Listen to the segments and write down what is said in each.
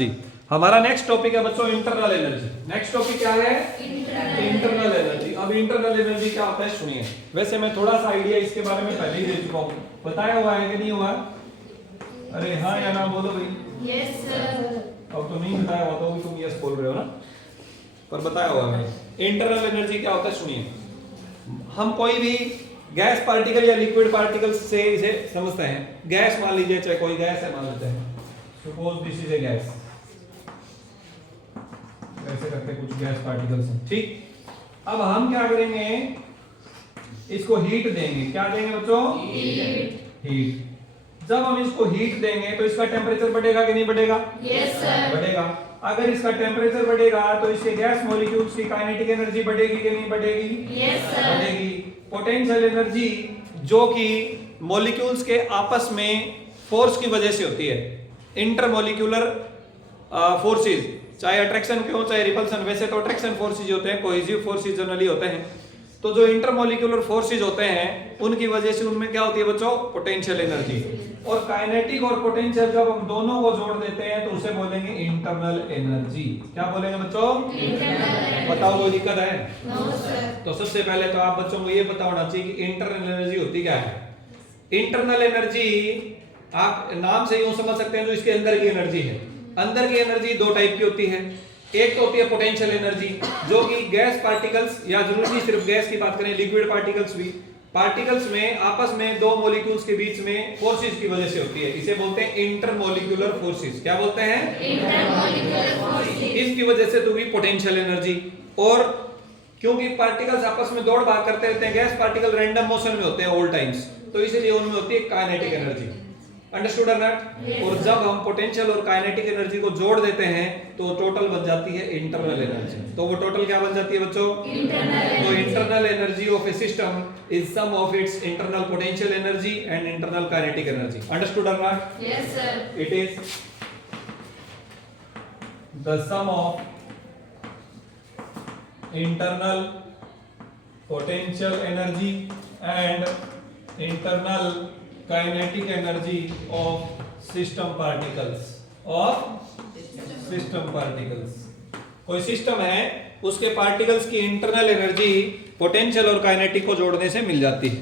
जी हमारा next topic है बच्चों इंटरनल एनर्जी। नेक्स्ट टॉपिक क्या है? Internal energy. अब इंटरनल एनर्जी क्या होता है सुनिए। वैसे मैं थोड़ा सा आइडिया इसके बारे में पहले ही दे चुका हूँ, बताया हुआ है कि नहीं हुआ? अरे हाँ या ना बोलो भाई। Yes sir. अब तो नहीं बताया हुआ तो भी तुम यस बोल रहे हो ना, पर बताया हुआ है। इंटरनल एनर्जी क्या होता है सुनिए। हम कोई भी गैस पार्टिकल या लिक्विड पार्टिकल से इसे समझते हैं। गैस मान लीजिए, चाहे कोई गैस है मान लेते हैं, suppose this is a gas, ऐसे करते कुछ गैस पार्टिकल्स हैं, ठीक। अब हम क्या करेंगे, इसको हीट देंगे। क्या देंगे बच्चों? हीट। जब हम इसको हीट देंगे तो इसका टेम्परेचर बढ़ेगा कि नहीं बढ़ेगा? Yes sir. बढ़ेगा। अगर इसका टेम्परेचर बढ़ेगा तो इसके गैस मॉलिक्यूल्स की काइनेटिक एनर्जी बढ़ेगी कि नहीं बढ़ेगी? Yes sir. बढ़ेगी। पोटेंशियल एनर्जी जो कि मॉलिक्यूल्स के आपस में फोर्स की वजह से होती है, इंटरमॉलिक्यूलर फोर्सेस, चाहे अट्रैक्शन के हो चाहे रिपल्सन। वैसे तो अट्रैक्शन फोर्सेस होते हैं, कोहेसिव फोर्सेस जनरली होते हैं। तो जो इंटरमॉलिक्यूलर फोर्सेस होते हैं उनकी वजह से उनमें क्या होती है बच्चों? Potential energy. और काइनेटिक और पोटेंशियल जब हम दोनों को जोड़ देते हैं तो उसे बोलेंगे इंटरनल एनर्जी। क्या बोलेंगे बच्चों? इंटरनल। बताओ कोई दिक्कत है? No sir. तो सबसे पहले तो आप बच्चों को ये पता होना चाहिए कि इंटरनल एनर्जी होती क्या है। इंटरनल एनर्जी आप नाम से यूं समझ सकते हैं जो इसके अंदर की एनर्जी है। अंदर की एनर्जी दो टाइप की होती है। एक तो होती है पोटेंशियल एनर्जी जो कि गैस पार्टिकल्स, या जरूरी नहीं सिर्फ गैस की बात करें, लिक्विड पार्टिकल्स भी, पार्टिकल्स में आपस में दो मॉलिक्यूल्स के बीच में फोर्सेस की वजह से होती है। इसे बोलते हैं इंटरमॉलिक्यूलर फोर्सेस। क्या बोलते हैं? Intermolecular forces. इसकी वजह से तो भी पोटेंशियल एनर्जी। और क्योंकि पार्टिकल्स आपस में दौड़ भाग करते रहते हैं, गैस पार्टिकल रैंडम मोशन में होते हैं ऑल टाइम्स, तो इसलिए उनमें होती है काइनेटिक एनर्जी। अंडरस्टूड और नॉट? और जब हम पोटेंशियल और काइनेटिक एनर्जी को जोड़ देते हैं तो टोटल बन जाती है इंटरनल एनर्जी। तो वो टोटल क्या बन जाती है बच्चों? इंटरनल। तो internal energy of a system is sum of its internal potential energy and internal kinetic energy. Understood और not? Yes sir. It is the sum of internal potential energy and internal kinetic energy of system particles, कोई system है उसके particles की internal energy potential और kinetic को जोड़ने से मिल जाती है।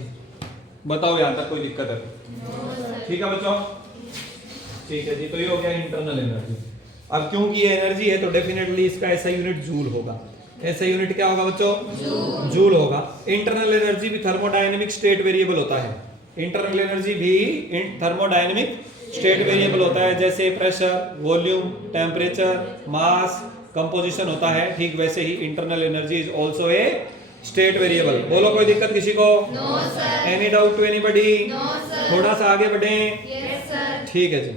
बताओ यहां तक कोई दिक्कत है? ठीक है बच्चों, ठीक है जी। तो ये हो गया इंटरनल एनर्जी। अब क्योंकि ये एनर्जी है तो डेफिनेटली इसका ऐसा यूनिट जूल होगा। ऐसा यूनिट क्या होगा बच्चों? जूल होगा। इंटरनल एनर्जी भी थर्मोडायनेमिक स्टेट वेरिएबल होता है। इंटरनल एनर्जी भी थर्मोडायनेमिक स्टेट वेरिएबल होता है। जैसे pressure, volume, temperature, mass, composition होता है, ठीक वैसे ही internal energy is also a state variable. बोलो कोई दिक्कत किसी को? No sir. Any doubt to anybody? No sir. थोड़ा सा आगे बढ़ें। Yes sir. ठीक है जी।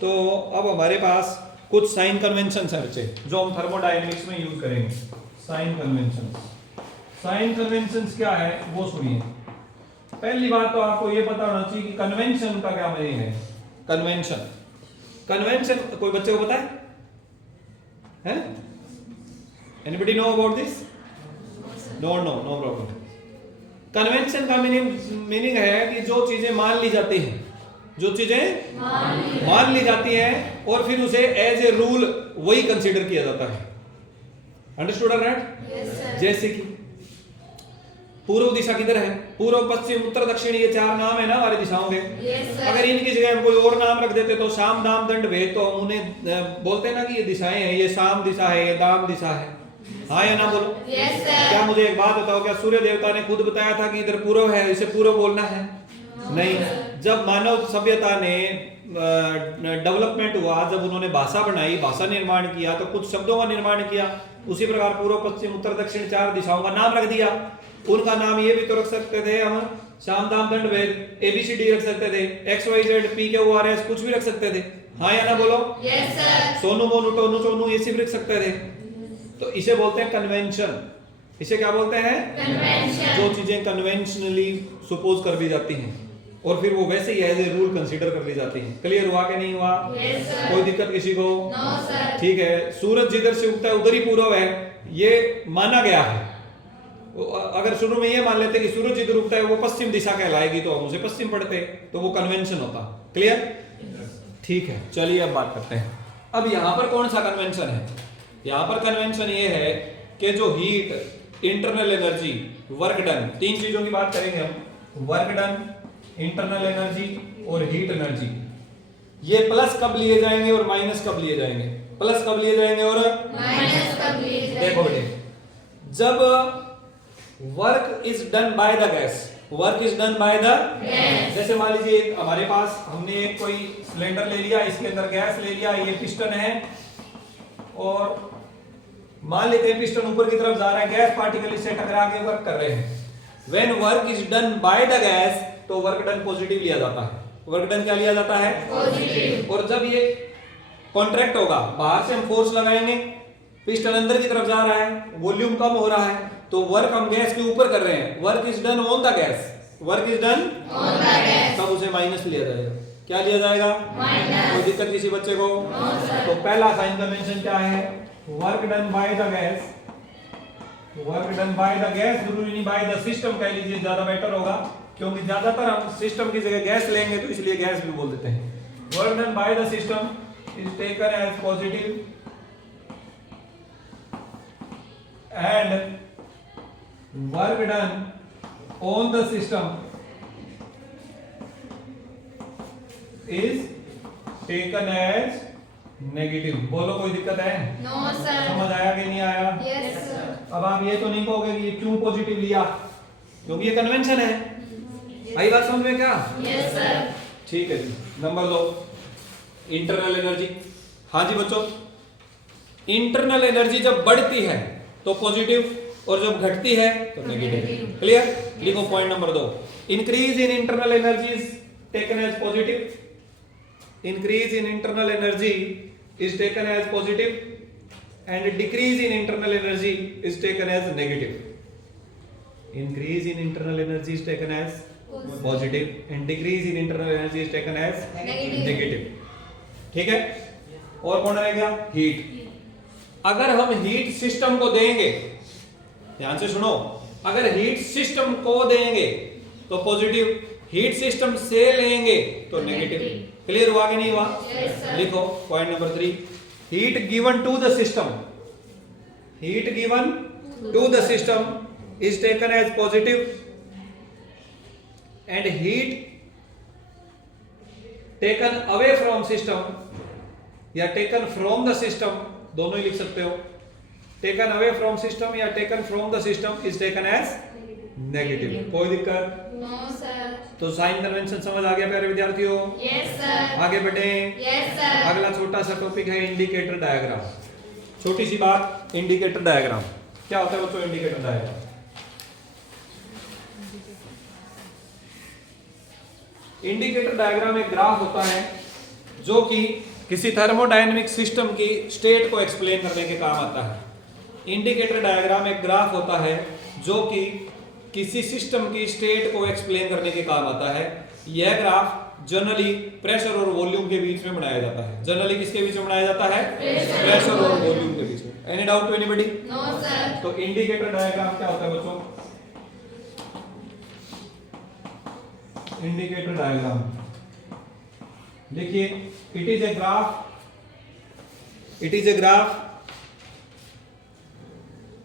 तो अब हमारे पास कुछ साइन कन्वेंशन है बच्चे जो हम थर्मोडायनेमिक्स में यूज करेंगे। साइन कन्वेंशंस क्या है वो सुनिए। पहली बात तो आपको ये पता होना चाहिए कि कन्वेंशन का क्या मीनिंग है। कन्वेंशन कोई बच्चे को पता है? Anybody know about this? No problem. Convention का मीनिंग है कि जो चीजें मान ली जाती हैं, जो चीजें मान ली जाती हैं और फिर उसे एज ए रूल वही कंसीडर किया जाता है। अंडरस्टूड और नॉट? Yes sir. जैसे कि पूर्व दिशा किधर है? पूर्व, पश्चिम, उत्तर, दक्षिण, ये चार नाम है ना हमारी दिशाओं के। Yes sir. अगर इनकी जगह हम कोई और नाम रख देते तो साम, दाम, दंड, भेद, तो उन्हें बोलते हैं ना कि ये दिशाएं हैं, ये साम दिशा है, ये दाम दिशा है। हाँ या ना बोलो? Yes sir. क्या मुझे एक बात बताओ, क्या सूर्य देवता ने खुद बताया था कि इधर पूर्व है, इसे पूर्व बोलना है? नहीं। जब मानव सभ्यता ने डेवलपमेंट हुआ, जब उन्होंने भाषा बनाई, भाषा निर्माण किया, तो कुछ शब्दों का निर्माण किया। उसी प्रकार पूर्व, पश्चिम, उत्तर, दक्षिण चार दिशाओं का नाम रख दिया। उनका नाम ये भी तो रख सकते थे हम, शाम, दाम, दंड, भेद, ABCD रख सकते थे, XYZ, PQRS, कुछ भी रख सकते थे। हाँ या ना बोलो? Yes sir. सोनू, मोनू, टोनू, चोनू, ये सब रख सकते थे। तो इसे बोलते हैं कन्वेंशन। इसे क्या बोलते हैं? कन्वेंशन। जो चीजें कन्वेंशनली सुपोज कर दी जाती हैं और फिर वो वैसे ही एज ए रूल कंसीडर कर ली जाती हैं। क्लियर हुआ कि नहीं हुआ? Yes sir. कोई दिक्कत किसी को? No sir. ठीक है। सूरज जिधर से उगता है उधर ही पूर्व है, ये माना गया है। अगर शुरू में ये मान लेते कि सूरज जिधर उगता है वो पश्चिम दिशा कहलाएगी तो हम उसे पश्चिम पढ़ते, तो वो कन्वेंशन होता। क्लियर? ठीक है, चलिए अब बात करते हैं। अब यहां पर कौन सा कन्वेंशन है? यहां पर कन्वेंशन ये है कि जो heat, internal energy, work done, तीन चीजों की बात करेंगे हम, वर्क डन, इंटरनल एनर्जी और हीट एनर्जी। ये प्लस कब लिए जाएंगे और माइनस कब लिए जाएंगे? प्लस कब लिए जाएंगे और माइनस कब लिए जाएंगे? देखो बेटे, जब work is done by the gas, work is done by the gas. जैसे मान लीजिए हमारे पास हमने एक कोई सिलेंडर ले लिया, इसके अंदर गैस ले लिया, ये पिस्टन है और मान लेते हैं पिस्टन ऊपर की तरफ जा रहा है, गैस पार्टिकल इससे टकरा के वर्क कर रहे हैं। When work is done by the gas तो वर्क डन पॉजिटिव लिया जाता है। वर्क डन क्या लिया जाता है? पॉजिटिव। और जब ये कॉन्ट्रैक्ट होगा, बाहर से हम फोर्स लगाएंगे, पिस्टन अंदर की तरफ जा रहा है, वॉल्यूम कम हो रहा है, तो वर्क हम गैस के ऊपर कर रहे हैं, work is done on the gas, work is done on the gas, तब उसे माइनस लिया जाएगा। क्या लिया जाएगा? माइनस। कोई दिक्कत किसी बच्चे को? No sir. तो पहला साइन कन्वेंशन क्या है? Work done by the gas, work done by the gas, जरूरी नहीं बाय द सिस्टम कह लीजिए, ज्यादा बेटर होगा, क्योंकि ज्यादातर हम सिस्टम की जगह गैस लेंगे तो इसलिए गैस भी बोल देते हैं। Work done by the system is taken as positive and work done on the system is taken as negative. बोलो कोई दिक्कत है? No sir. समझ आया कि नहीं आया? Yes sir. अब आप ये तो नहीं कहोगे कि ये क्यों पॉजिटिव लिया, क्योंकि ये कन्वेंशन है। आई बात समझ में क्या? Yes sir. ठीक है जी। Number 2, internal energy. हाँ जी बच्चों, इंटरनल एनर्जी जब बढ़ती है तो पॉजिटिव और जब घटती है तो नेगेटिव। क्लियर? लिखो point number 2, increase in internal energy is taken as positive, increase in internal energy is taken as positive and decrease in internal energy is taken as negative. Increase in internal energy is taken as positive and decrease in internal energy is taken as negative. ठीक है? और कौन रहेगा? Heat. अगर हम heat system को देंगे, ध्यान से सुनो, अगर हीट सिस्टम को देंगे तो पॉजिटिव, हीट सिस्टम से लेंगे तो नेगेटिव। क्लियर हुआ कि नहीं हुआ? Yes, sir. लिखो point number 3, heat given to the system, heat given to the system is taken as positive and heat taken away from system या टेकन फ्रॉम द सिस्टम, दोनों ही लिख सकते हो, टेकन अवे फ्रॉम सिस्टम या taken from the system is taken as negative. कोई दिक्कत? No sir. तो साइन कन्वेंशन समझ आ गया प्यारे विद्यार्थियों? Yes sir. आगे बढ़े। Yes sir. अगला छोटा सा टॉपिक है इंडिकेटर डायग्राम। छोटी सी बात, इंडिकेटर डायग्राम क्या होता है बच्चों? इंडिकेटर डायग्राम इंडिकेटर डायग्राम एक ग्राफ होता है जो कि किसी थर्मोडायनेमिक सिस्टम की स्टेट को एक्सप्लेन करने के काम आता है। इंडिकेटर डायग्राम एक ग्राफ होता है जो कि किसी सिस्टम की स्टेट को एक्सप्लेन करने के काम आता है। यह ग्राफ जनरली प्रेशर और वॉल्यूम के बीच में बनाया जाता है। जनरली किसके बीच में बनाया जाता है? प्रेशर और वॉल्यूम के बीच में। Any doubt to anybody? No sir. तो इंडिकेटर डायग्राम क्या होता है बच्चों? इंडिकेटर डायग्राम देखिए, it is a graph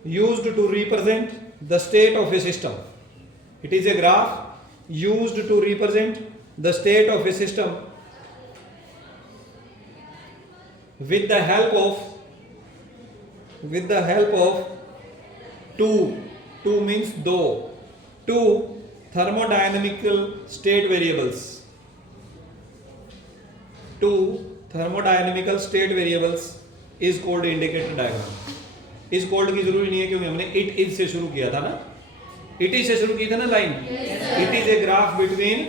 used to represent the state of a system. It is a graph used to represent the state of a system with the help of two means two thermodynamical state variables. Two thermodynamical state variables is called indicator diagram. इस code की जरूरी नहीं है क्योंकि हमने it is से शुरू किया था ना, इट इज से शुरू की था ना line. It is a graph between,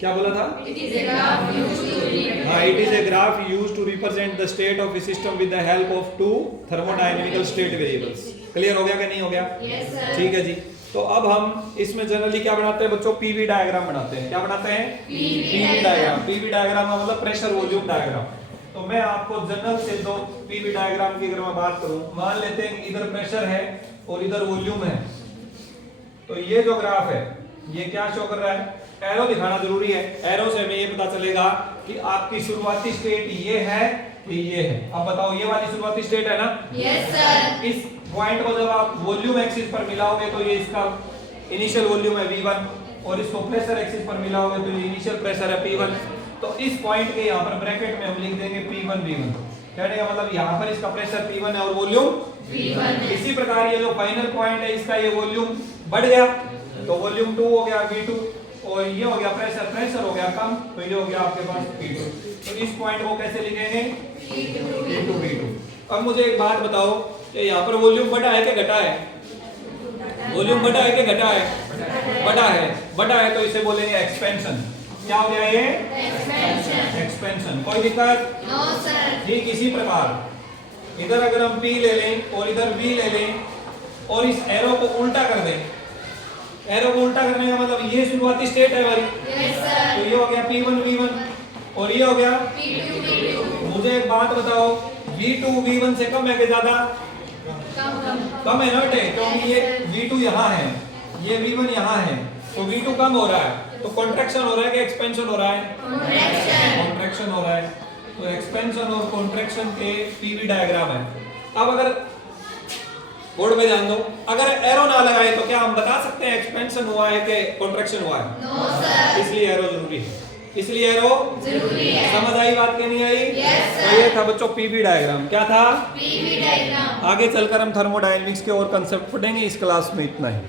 क्या बोला था? It is a graph used to represent, हाँ, it is a graph used to represent the state of a system with the help of two thermodynamical state variables. Clear हो गया कि नहीं हो गया? Yes sir. ठीक है जी। तो अब हम इसमें जनरली क्या बनाते हैं बच्चों? पीवी डायग्राम बनाते हैं। क्या बनाते हैं? PV diagram. पीवी डायग्राम का मतलब प्रेशर वॉल्यूम डायग्राम। तो मैं आपको जनरल से दो पीवी डायग्राम की अगर मैं बात करूं, मान लेते हैं कि इधर प्रेशर है और इधर वॉल्यूम है। तो ये जो ग्राफ है ये क्या शो कर रहा है? एरो दिखाना जरूरी है। एरो से हमें ये पता चलेगा कि आपकी शुरुआती स्टेट ये है कि ये है। अब बताओ ये वाली शुरुआती स्टेट है ना, Yes, sir. इस पॉइंट को जब आप वॉल्यूम एक्सिस पर मिलाओगे तो ये इसका इनिशियल वॉल्यूम है V1 और इसको प्रेशर एक्सिस पर मिलाओगे तो ये इनिशियल प्रेशर है P1। तो इस पॉइंट के यहाँ पर ब्रैकेट में हम लिख देंगे P1 V1। कहने का मतलब यहाँ पर इसका प्रेशर P1 है और वॉल्यूम V1 है। इसी प्रकार ये जो फाइनल पॉइंट है इसका ये वॉल्यूम बढ़ गया तो वॉल्यूम 2 हो गया V2 और ये हो गया प्रेशर हो गया कम तो ये हो गया आपके पास P2। तो इस पॉइंट को कैसे लिखेंगे P2 V2। अब मुझे एक बात बताओ कि यहाँ पर वॉल्यूम बढ़ा है कि घटा है? वॉल्यूम बढ़ा है कि घटा है? बढ़ा है तो इसे बोलेंगे एक्सपेंशन। क्या हो गया ये? एक्सपेंशन। कोई दिक्कत? No, sir. ठीक इसी प्रकार इधर अगर हम P ले लें और इधर V ले लें और इस एरो को उल्टा कर दें, एरो को उल्टा करने का मतलब ये शुरुआती स्टेट है हमारी, Yes, तो sir. ये हो गया P1 V1 और ये हो गया P2 V2. मुझे एक बात बताओ V2 V1 से कम है कि ज्यादा? कम है ना बेटे, क्योंकि ये V2 यहाँ है, ये V1 यहाँ है, तो V2 कम हो रहा है, तो कॉन्ट्रैक्शन हो रहा है कि एक्सपेंशन हो रहा है? Contraction. कॉन्ट्रैक्शन हो रहा है। तो एक्सपेंशन और कॉन्ट्रैक्शन के पीवी डायग्राम है। अब अगर बोर्ड पे ध्यान दो, अगर एरो ना लगाए तो क्या हम बता सकते हैं एक्सपेंशन हुआ है कि कॉन्ट्रैक्शन हुआ है? No, sir. इसलिए एरो जरूरी है, इसलिए एरो जरूरी है। समझ आई बात के नहीं आई? Yes, sir. तो ये था बच्चों पीवी डायग्राम। क्या था? PV diagram. आगे चलकर हम थर्मोडायनेमिक्स के और कंसेप्ट पढ़ेंगे, इस क्लास में इतना ही।